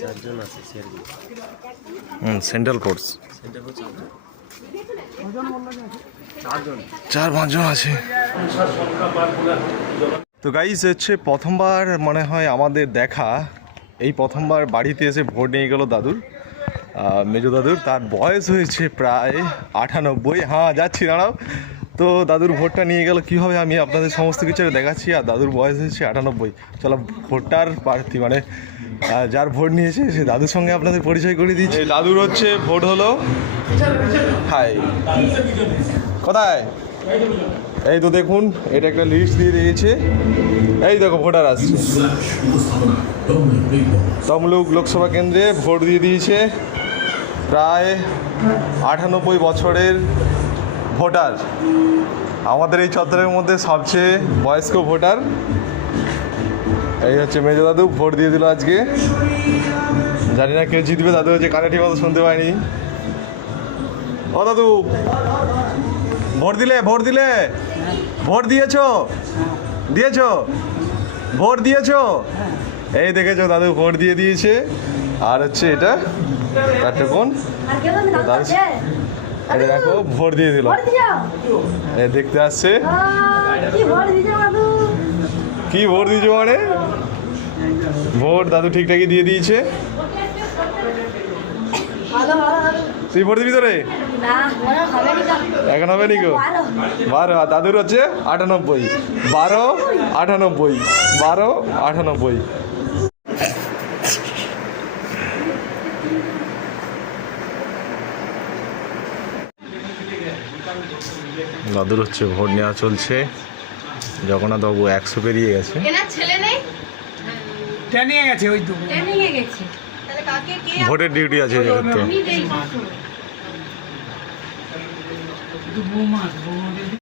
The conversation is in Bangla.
চারজন আছে সিআরবি। সেন্ট্রাল ফোর্স সেন্টার হচ্ছে চার পাঁচজন আছে। তো গাইস হচ্ছে প্রথমবার মনে হয় আমাদের দেখা, এই প্রথমবার বাড়িতে এসে ভোট নিয়ে গেল দাদুর, মেজো দাদুর। তার বয়স হয়েছে প্রায় 98। হ্যাঁ যাচ্ছি, দাঁড়াও। তো দাদুর ভোটটা নিয়ে গেল কীভাবে আমি আপনাদের সমস্ত কিছু দেখাচ্ছি। আর দাদুর বয়স হয়েছে 98। চলো ভোটটার প্রার্থী মানে যার ভোট নিয়েছে সে দাদুর সঙ্গে আপনাদের পরিচয় করে দিচ্ছি। দাদুর হচ্ছে ভোট হলো। হাই, কোথায়? এই তো দেখুন, এটা একটা লিস্ট দিয়ে দিয়েছে। এই দেখো ভোটার আসছে। তমলুক লোকসভা কেন্দ্রে ভোট দিয়ে দিয়েছে প্রায় 98 বছরের ভোটার। আমাদের এই চত্বরের মধ্যে সবচেয়ে বয়স্ক ভোটার এই হচ্ছে মেজো দাদু। ভোট দিয়ে দিল আজকে। জানি না কেউ জিতবে। দাদু হচ্ছে কানে ঠিক মতো শুনতে পায়নি। ও দাদু, ভোট দিলে? ভোট দিলে? ভোট দিয়েছো? দিয়েছো? ভোট দিয়েছো? এই দেখেছো দাদু ভোট দিয়ে দিয়েছে। আর হচ্ছে এটা কার্টুন দাদু, এই দেখো ভোট দিয়ে দিল। এই দেখতে আসছে। কি ভোট দিয়েছো মানে? ভোট দাদু ঠিকঠাকই দিয়ে দিয়েছে। তুই ভোট দিবি তো রে? এখন হবে নি গো। 12। আর দাদুর হচ্ছে 98। 12 98 12 98। দাদুর হচ্ছে ভোট নেওয়া চলছে। জগন্নাথ বাবু 100 পেরিয়ে গেছে। ভোটের ডিউটি আছে তো।